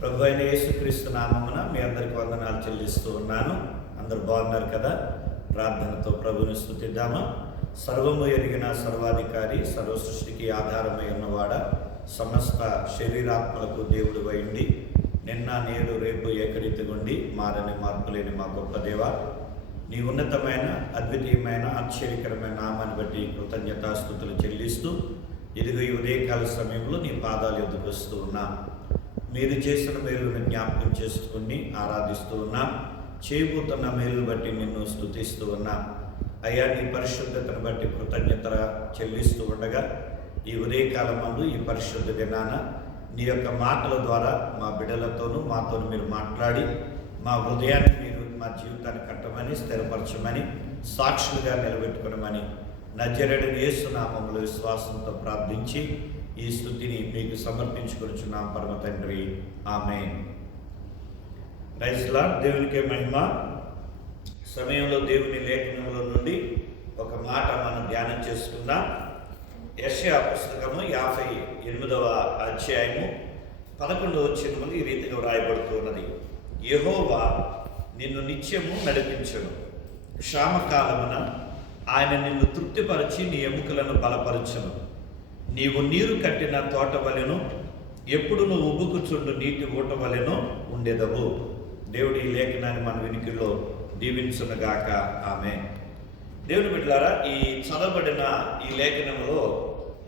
ప్రభు అయిన యేసుక్రీస్తు నామమున మీ అందరికి వందనాలు చెల్లిస్తూ ఉన్నాను. అందరు బాగున్నారు కదా? ప్రార్థనతో ప్రభుని స్తుతిద్దామా. సర్వము ఎరిగిన సర్వాధికారి, సర్వ సృష్టికి ఆధారమై ఉన్నవాడ, సమస్త శరీరాత్మలకు దేవుడు అయింది. నిన్న నేడు రేపు ఏకరీతిగుండి మారని మార్పులేని మా గొప్ప దేవ, నీ ఉన్నతమైన అద్వితీయమైన ఆశ్చర్యకరమైన నామాన్ని బట్టి కృతజ్ఞతాస్తుతులు చెల్లిస్తూ ఇదిగో ఈ ఉదయకాల సమయంలో నీ పాదాలు ఎదుగు వస్తూ ఉన్నాం. మీరు చేసిన మేలును జ్ఞాపకం చేసుకుని ఆరాధిస్తూ ఉన్నాం. చేయబోతున్న మేలును బట్టి నిన్ను స్తుతిస్తూ ఉన్నాం. అయ్యా, నీ పరిశుద్ధతను బట్టి కృతజ్ఞత చెల్లిస్తూ ఉండగా ఈ ఉదయకాలం మందు ఈ పరిశుద్ధ దినాన నీ యొక్క మాటల ద్వారా మా బిడ్డలతోనూ మాతోనూ మీరు మాట్లాడి మా హృదయాన్ని మీరు మా జీవితాన్ని కట్టమని, స్థిరపరచమని, సాక్షులుగా నిలబెట్టుకునమని నజరేయుడైన యేసు నామములో విశ్వాసంతో ప్రార్థించి ఈ స్తుతిని మీకు సమర్పించుకొనుచున్నాం పరమ తండ్రి, ఆమేన్. Praise lord. దేవునికే మహిమ. సమయంలో దేవుని లేఖనంలో నుండి ఒక మాట మనం ధ్యానం చేసుకుందాం. యెషయా పుస్తకము 58వ అధ్యాయము 11వ వచనములు ఈ రీతిగా వ్రాయబడుతున్నది. యెహోవా నిన్ను నిత్యము నడిపించును, క్షామకాలమున ఆయన నిన్ను తృప్తిపరిచి నీ ఎముకలను బలపరచును. నీవు నీరు కట్టిన తోట వలెను, ఎప్పుడు నువ్వు ఉబ్బుకుచుండు నీటి ఊట వలెను ఉండేదవు. దేవుడి ఈ లేఖనాన్ని మన వినికిలో దీవించునుగాక, ఆమేన్. దేవుని బిడ్డలారా, ఈ చదవబడిన ఈ లేఖనంలో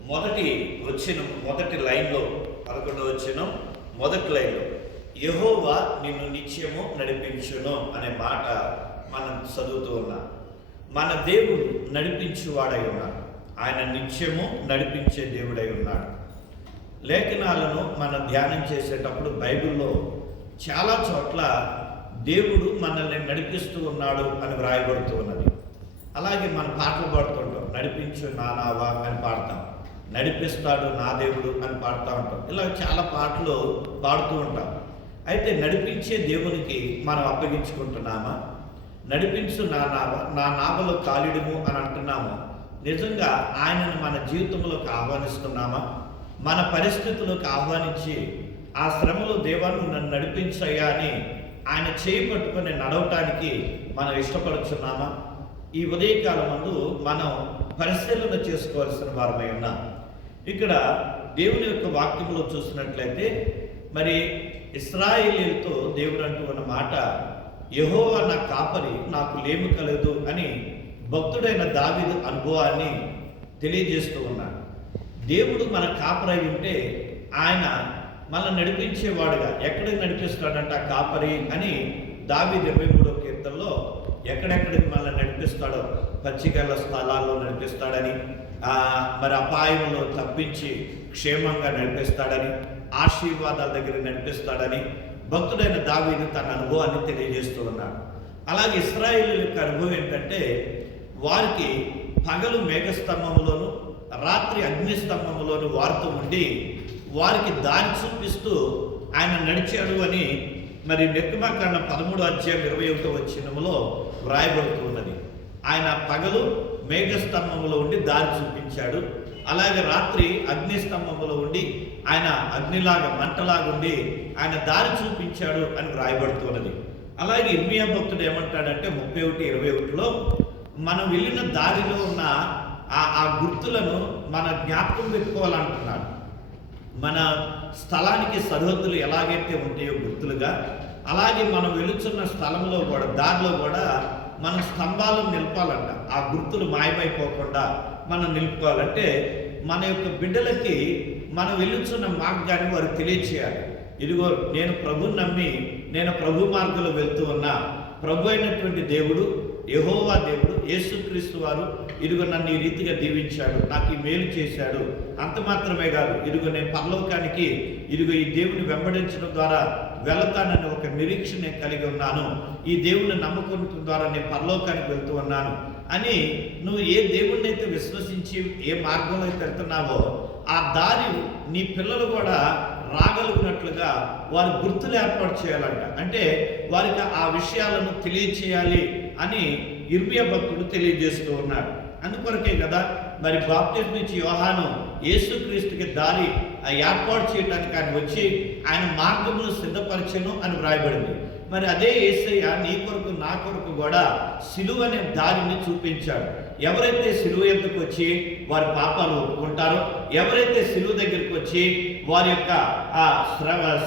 మొదటి లైన్లో 11వ వచనం మొదటి లైన్లో యెహోవా నిన్ను నిత్యము నడిపించును అనే మాట మనం చదువుతూ ఉన్నాం. మన దేవుడు నడిపించువాడై ఉన్నాడు. ఆయన నిత్యము నడిపించే దేవుడై ఉన్నాడు. లేఖనాలను మనం ధ్యానం చేసేటప్పుడు బైబిల్లో చాలా చోట్ల దేవుడు మనల్ని నడిపిస్తూ ఉన్నాడు అని వ్రాయబడుతూ ఉన్నది. అలాగే మనం పాటలు పాడుతుంటాం. నడిపించు నా నావా అని పాడతాం, నడిపిస్తాడు నా దేవుడు అని పాడుతూ ఉంటాం. ఇలా చాలా పాటలు పాడుతూ ఉంటాం. అయితే నడిపించే దేవునికి మనం అప్పగించుకుంటున్నామా? నడిపించు నా నావలో కాలిడుము అని అంటున్నాము. నిజంగా ఆయనను మన జీవితంలోకి ఆహ్వానిస్తున్నామా? మన పరిస్థితులకు ఆహ్వానించి ఆ శ్రమలో దేవాన్ని నన్ను నడిపించయ్యా అని ఆయన చేయి పట్టుకొని నడవటానికి మనం ఇష్టపడుతున్నామా? ఈ ఉదయకాలం ముందు మనం పరిశీలన చేసుకోవాల్సిన వారమై ఉన్నాం. ఇక్కడ దేవుని యొక్క వాక్యంలో చూసినట్లయితే మరి ఇశ్రాయేలీయులతో దేవుడు అంటూ ఉన్న మాట, యెహోవా నా కాపరి, నాకు లేమి కలదు అని భక్తుడైన దావీదు అనుభవాన్ని తెలియజేస్తూ ఉన్నాడు. దేవుడు మన కాపరై ఉంటే ఆయన మనల్ని నడిపించేవాడుగా ఎక్కడికి నడిపిస్తాడంట కాపరి అని దావీదు 23వ కీర్తనలో ఎక్కడెక్కడికి మనల్ని నడిపిస్తాడో, పచ్చికల స్థలాల్లో నడిపిస్తాడని, మరి అపాయంలో తప్పించి క్షేమంగా నడిపిస్తాడని, ఆశీర్వాదాల దగ్గర నడిపిస్తాడని భక్తుడైన దావీదు తన అనుభవాన్ని తెలియజేస్తూ ఉన్నాడు. అలాగే ఇశ్రాయేలీయుల యొక్క అనుభవం ఏంటంటే, వారికి పగలు మేఘస్తంభంలోను రాత్రి అగ్నిస్తంభంలోను వారితో ఉండి వారికి దారి చూపిస్తూ ఆయన నడిచాడు అని మరి నిర్గమకాండం 13వ అధ్యాయం 21వ వచనములో వ్రాయబడుతున్నది. ఆయన పగలు మేఘస్తంభంలో ఉండి దారి చూపించాడు. అలాగే రాత్రి అగ్నిస్తంభంలో ఉండి ఆయన అగ్నిలాగా మంటలాగా ఉండి ఆయన దారి చూపించాడు అని వ్రాయబడుతున్నది. అలాగే ఇర్మియా భక్తుడు ఏమంటాడంటే 31:21లో మనం వెళ్ళిన దారిలో ఉన్న ఆ గుర్తులను మన జ్ఞాపకం పెట్టుకోవాలంటున్నాడు. మన స్థలానికి సరిహద్దులు ఎలాగైతే ఉంటాయో గుర్తులుగా, అలాగే మనం వెళుతున్న స్థలంలో కూడా దారిలో కూడా మన స్తంభాలను నిలపాలంట. ఆ గుర్తులు మాయమైపోకుండా మనం నిలుపుకోవాలంటే మన యొక్క బిడ్డలకి మనం వెళుతున్న మార్గాన్ని వారికి తెలియచేయాలి. ఇదిగో నేను ప్రభుని నమ్మి నేను ప్రభు మార్గంలో వెళ్తూ ఉన్నా. ప్రభు అయినటువంటి దేవుడు, యెహోవా దేవుడు, యేసుక్రీస్తు వారు ఇదిగో నన్ను ఈ రీతిగా దీవించాడు, నాకు ఈ మేలు చేశాడు. అంత మాత్రమే కాదు, ఇదిగో నేను పరలోకానికి ఇదిగో ఈ దేవుని వెంబడించడం ద్వారా వెళతానని ఒక నిరీక్షణ కలిగి ఉన్నాను. ఈ దేవుని నమ్మకం ద్వారా నేను పరలోకానికి వెళ్తూ ఉన్నాను అని నువ్వు ఏ దేవుణ్ణి అయితే విశ్వసించి ఏ మార్గంలో అయితే వెళ్తున్నావో ఆ దారి నీ పిల్లలు కూడా రాగలిగినట్లుగా వారి గుర్తులు ఏర్పాటు చేయాలంట. అంటే వారికి ఆ విషయాలను తెలియచేయాలి అని ఇర్మియా భక్తుడు తెలియజేస్తూ ఉన్నాడు. అందుకొరకే కదా మరి బాప్టిజం ఇచ్చి యోహాను యేసుక్రీస్తుకి దారి ఏర్పాటు చేయడానికి ఆయన వచ్చి ఆయన మార్గమును సిద్ధపరచెను అని వ్రాయబడింది. మరి అదే యేసయ్య నీ కొరకు నా కొరకు కూడా సిలువ అనే దారిని చూపించాడు. ఎవరైతే సిలువ ఎద్దకు వచ్చి వారి పాపాలు ఒప్పుకుంటారో, ఎవరైతే సిలువ దగ్గరికి వచ్చి వారి యొక్క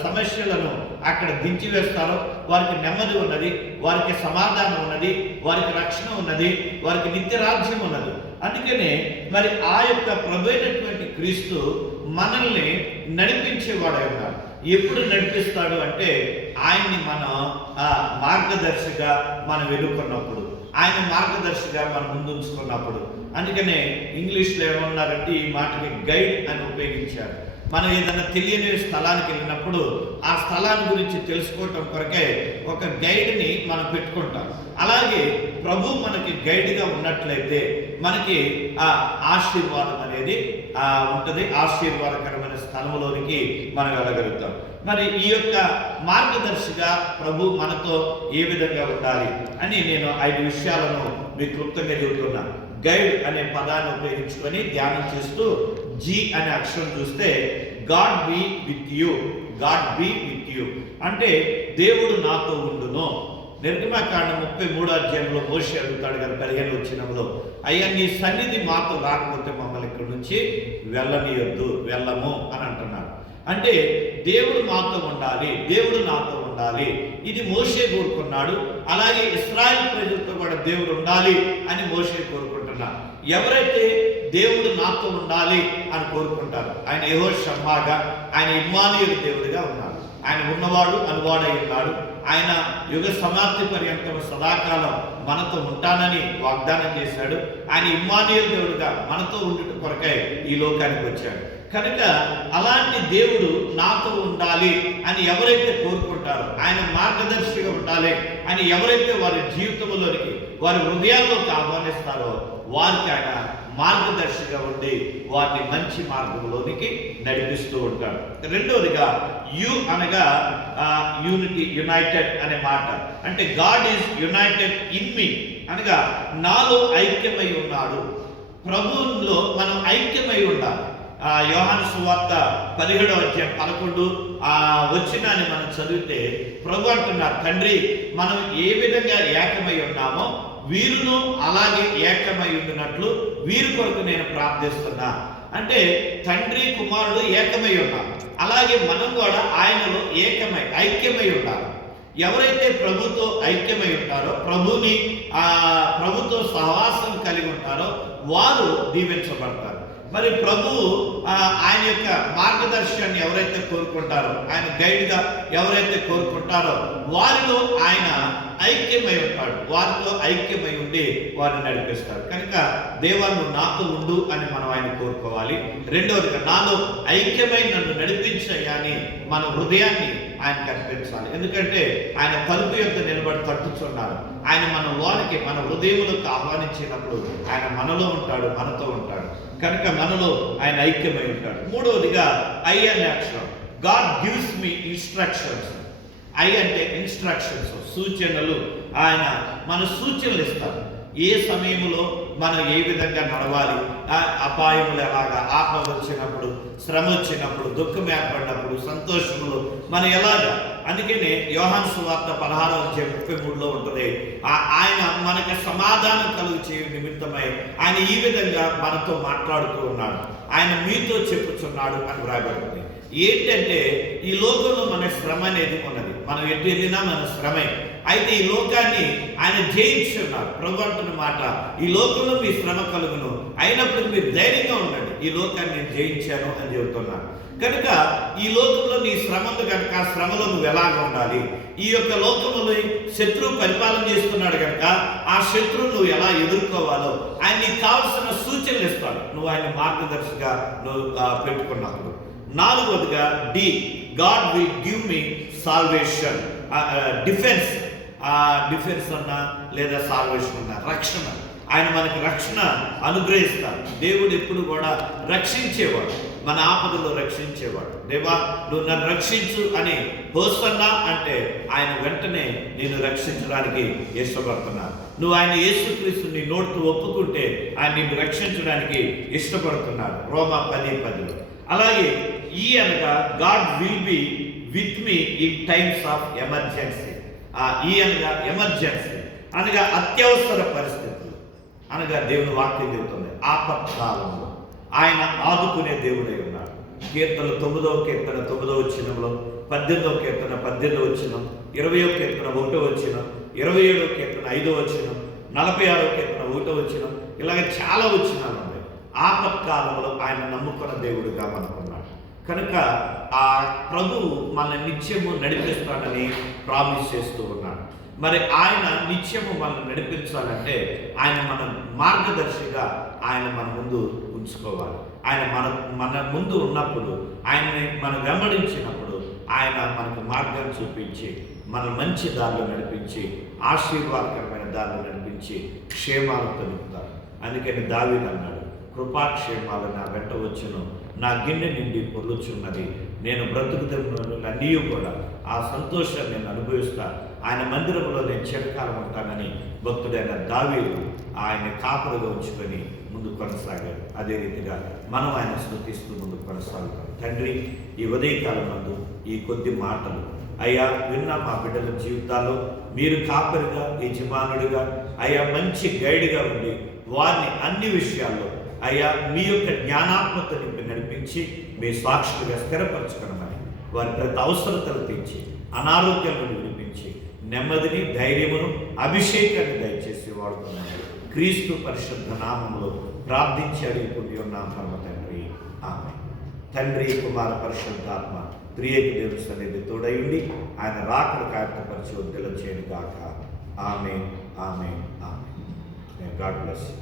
సమస్యలను అక్కడ దించివేస్తారో వారికి నెమ్మది ఉన్నది, వారికి సమాధానం ఉన్నది, వారికి రక్షణ ఉన్నది, వారికి నిత్యరాజ్యం ఉన్నది. అందుకనే మరి ఆ యొక్క ప్రభువైనటువంటి క్రీస్తు మనల్ని నడిపించేవాడై ఉన్నాడు. ఎప్పుడు నడిపిస్తాడు అంటే ఆయన్ని మనం మార్గదర్శిగా మనం ఎన్నుకున్నప్పుడు, ఆయన మార్గదర్శిగా మనం ముందుంచుకున్నప్పుడు. అందుకనే ఇంగ్లీష్లో ఏమన్నారంటే ఈ మాటని గైడ్ అని ఉపయోగించారు. మనం ఏదైనా తెలియని స్థలానికి వెళ్ళినప్పుడు ఆ స్థలాన్ని గురించి తెలుసుకోవటం కొరకే ఒక గైడ్ని మనం పెట్టుకుంటాం. అలాగే ప్రభు మనకి గైడ్గా ఉన్నట్లయితే మనకి ఆ ఆశీర్వాదం అనేది ఉంటుంది. ఆశీర్వాదకరమైన స్థలంలోనికి మనం వెళ్ళగలుగుతాం. మరి ఈ యొక్క మార్గదర్శిగా ప్రభు మనతో ఏ విధంగా ఉండాలి అని నేను 5 విషయాలను మీకు క్లుప్తంగా చెబుతున్నాను. గైడ్ అనే పదాన్ని ఉపయోగించుకొని ధ్యానం చేస్తూ జీ అనే అక్షరం చూస్తే God be with you, God be with you అంటే దేవుడు నాతో ఉండును. నిర్గమకాండం 33వ అధ్యాయంలో మోషే అడుగుతాడు కదా 15వ వచనంలో, అయ్యా నీ సన్నిధి మాతో రాకపోతే మమ్మల్ని ఇక్కడ నుంచి వెళ్ళనియొద్దు, వెళ్ళము అని అంటున్నాడు. అంటే దేవుడు మాతో ఉండాలి, దేవుడు నాతో ఉండాలి. ఇది మోషే కోరుకున్నాడు. అలాగే ఇశ్రాయేలు ప్రజలతో కూడా దేవుడు ఉండాలి అని మోషే కోరుకుంటున్నాడు. ఎవరైతే దేవుడు నాతో ఉండాలి అని కోరుకుంటారు, ఆయన యెహోషమ్మాగా, ఆయన ఇమ్మానుయేలు దేవుడిగా ఉన్నాడు. ఆయన ఉన్నవాడు అనువాడై ఉన్నాడు. ఆయన యుగ సమాప్తి పర్యంతం సదాకాలం మనతో ఉంటానని వాగ్దానం చేశాడు. ఆయన ఇమ్మానుయేలు దేవుడుగా మనతో ఉండుట కొరకై ఈ లోకానికి వచ్చాడు. కనుక అలాంటి దేవుడు నాతో ఉండాలి అని ఎవరైతే కోరుకుంటారో, ఆయన మార్గదర్శిగా ఉండాలి అని ఎవరైతే వారి జీవితంలోనికి, వారి హృదయాల్లోకి ఆహ్వానిస్తారో వారికి ఆయన మార్గదర్శిగా ఉండి వారిని మంచి మార్గంలోనికి నడిపిస్తూ ఉంటాడు. రెండవదిగా యు అనగా యూనిటీ, యునైటెడ్ అనే మాట. అంటే God is United in me అనగా నాలో ఐక్యమై ఉన్నాడు. ప్రభువులో మనం ఐక్యమై ఉండాలి. యోహాను సువార్త 17వ అధ్యాయం 11 వచనాన్ని మనం చదివితే ప్రభు అంటున్నారు, తండ్రి మనం ఏ విధంగా ఏకమై ఉన్నామో వీరును అలాగే ఏకమై ఉండినట్లు వీరి కొరకు నేను ప్రార్థిస్తున్నా. అంటే తండ్రి కుమారుడు ఏకమై ఉన్నారు, అలాగే మనం కూడా ఆయనలో ఐక్యమై ఉండాలి. ఎవరైతే ప్రభుతో ఐక్యమై ఉంటారో, ప్రభుతో సహవాసం కలిగి ఉంటారో వారు దీవించబడతారు. మరి ప్రభు ఆయన యొక్క మార్గదర్శనాన్ని ఎవరైతే కోరుకుంటారో, ఆయన గైడ్గా ఎవరైతే కోరుకుంటారో వారిలో ఆయన ఐక్యమై ఉంటాడు. వారితో ఐక్యమై ఉండి వారిని నడిపిస్తాడు. కనుక దేవా నువ్వు నాతో ఉండు అని మనం ఆయన కోరుకోవాలి. రెండవదిగా నాలో ఐక్యమై నన్ను నడిపించయ్యా అని మన హృదయాన్ని ఆయన కనిపించాలి. ఎందుకంటే ఆయన తలుపు యొక్క నిలబడి తట్టుచున్నారు. ఆయన మన లోనికి, మన హృదయంలోకి ఆహ్వానించినప్పుడు ఆయన మనలో ఉంటాడు, మనతో ఉంటాడు. కనుక మనలో ఆయన ఐక్యమై ఉంటాడు. మూడవదిగా ఐ అనే అక్షరం, God gives me instructions. I అంటే ఇన్స్ట్రక్షన్స్, సూచనలు. ఆయన మన సూచనలు ఇస్తారు. ఏ సమయంలో మనం ఏ విధంగా నడవాలి, అపాయములు ఎలాగా, ఆపద వచ్చినప్పుడు, శ్రమ వచ్చినప్పుడు, దుఃఖం ఏర్పడినప్పుడు, సంతోషములు మనం ఎలాగా. అందుకనే యోహాను సువార్త 16వ అధ్యాయం 33లో ఉంటుంది, ఆయన మనకు సమాధానం కలుగు చేయు నిమిత్తమై ఆయన ఈ విధంగా మనతో మాట్లాడుతూ ఉన్నాడు, ఆయన మీతో చెప్పుచున్నాడు అని వ్రాయబడింది. ఏంటంటే ఈ లోకంలో మన శ్రమ అనేది ఉన్నది, మనం ఎటు వెళ్ళినా మన శ్రమే. అయితే ఈ లోకాన్ని ఆయన జయించున్నారు. ప్రభు అంటున్న మాట, ఈ లోకంలో మీ శ్రమ కలుగును, అయినప్పుడు మీరు ధైర్యంగా ఉండండి, ఈ లోకాన్ని నేను జయించాను అని చెబుతున్నాను. కనుక ఈ లోకంలో నీ శ్రమలు కనుక ఆ శ్రమలో నువ్వు ఎలాగా ఉండాలి, ఈ యొక్క లోకంలో శత్రువు పరిపాలన చేస్తున్నాడు కనుక ఆ శత్రువు నువ్వు ఎలా ఎదుర్కోవాలో ఆయన నీకు కావాల్సిన సూచనలు ఇస్తాడు, నువ్వు ఆయన మార్గదర్శిగా నువ్వు పెట్టుకున్నప్పుడు. నాలుగవదిగా D, God will give me salvation, defence. Defence అన్నా లేదా సాల్వేషన్ అన్నా రక్షణ. ఆయన మనకి రక్షణ అనుగ్రహిస్తాడు. దేవుడు ఎప్పుడు కూడా రక్షించేవాడు, మన ఆపదలో రక్షించేవాడు. దేవా నువ్వు నన్ను రక్షించు అని హోసన్నా అంటే ఆయన వెంటనే నేను రక్షించడానికి ఇష్టపడుతున్నాను. నువ్వు ఆయన యేసుక్రీస్తు నీ నోటితో ఒప్పుకుంటే ఆయన నిన్ను రక్షించడానికి ఇష్టపడుతున్నాడు. రోమా 10:10. అలాగే ఈ అనగా God will be with me in times of emergency. ఈ అనగా ఎమర్జెన్సీ అనగా అత్యవసర పరిస్థితులు అనగా దేవుని వాక్యం చెబుతుంది ఆపత్కాలంలో ఆయన ఆదుకునే దేవుడై ఉన్నాడు. కీర్తనలు 9వ కీర్తన 9వ వచనంలో, 18వ కీర్తన 18వ వచనం, 20వ కీర్తన 1వ వచనం, 27వ కీర్తన 5వ వచనం, 46వ కీర్తన 1వ వచనం, ఇలాగ చాలా వచనాలు ఉన్నాయి. ఆపత్కాలంలో ఆయన నమ్ముకున్న దేవుడుగా మనకున్నాడు కనుక ఆ ప్రభువు మన నిత్యము నడిపిస్తాడని ప్రామిస్ చేస్తూ ఉన్నాడు. మరి ఆయన నిత్యము మనం నడిపించాలంటే ఆయన మన మార్గదర్శిగా ఆయన మన ముందు ఉంచుకోవాలి. ఆయన మన ముందు ఉన్నప్పుడు ఆయన్ని మనం వెంబడించినప్పుడు ఆయన మనకు మార్గం చూపించి మన మంచి దారిలో నడిపించి ఆశీర్వాదకరమైన దారిలో నడిపించి క్షేమాలతో నింపుతాడు. అందుకని దావీదు అన్నాడు, కృపాక్షేమాలు నా వెంట వచ్చును, నా గిన్నె నిండి పొర్లుచున్నది, నేను బ్రతుకుతున్న అన్నీ కూడా ఆ సంతోషాన్ని నేను అనుభవిస్తా, ఆయన మందిరంలో నేను చిరకాలం ఉంటానని భక్తుడైన దావీదు ఆయన కాపులుగా ఉంచుకొని ముందు కొనసాగాడు. అదే రీతిగా మనం ఆయన స్తుతిస్తూ ముందు కొనసాగుతాం. తండ్రి, ఈ ఉదయకాలం నందు ఈ కొద్ది మాటలు అయ్యా విన్న మా బిడ్డల జీవితాల్లో మీరు కాపరిగా, యజమానుడిగా, అయ్యా మంచి గైడ్గా ఉండి వారిని అన్ని విషయాల్లో అయ్యా మీ యొక్క జ్ఞానాత్మత నింపి నడిపించి మీ సాక్షులుగా స్థిరపరచుకోవడమని వారి ప్రతి అవసరతలు తెచ్చి అనారోగ్యాలను విడిపించి నెమ్మదిని, ధైర్యమును, అభిషేకాన్ని దయచేసి వాడుతున్నాను. క్రీస్తు పరిశుద్ధ నామములో ప్రార్థించి అడిగి ఉన్నాం పరమ తండ్రి, ఆమేన్. తండ్రి, కుమార, పరిశుద్ధాత్మ త్రియేక దేవుని సన్నిధి తోడయుండి ఆయన రాకడ కార్యపరిచి ఉద్యోగం చేయను గాక. ఆమేన్, ఆమేన్, ఆమేన్. God bless you.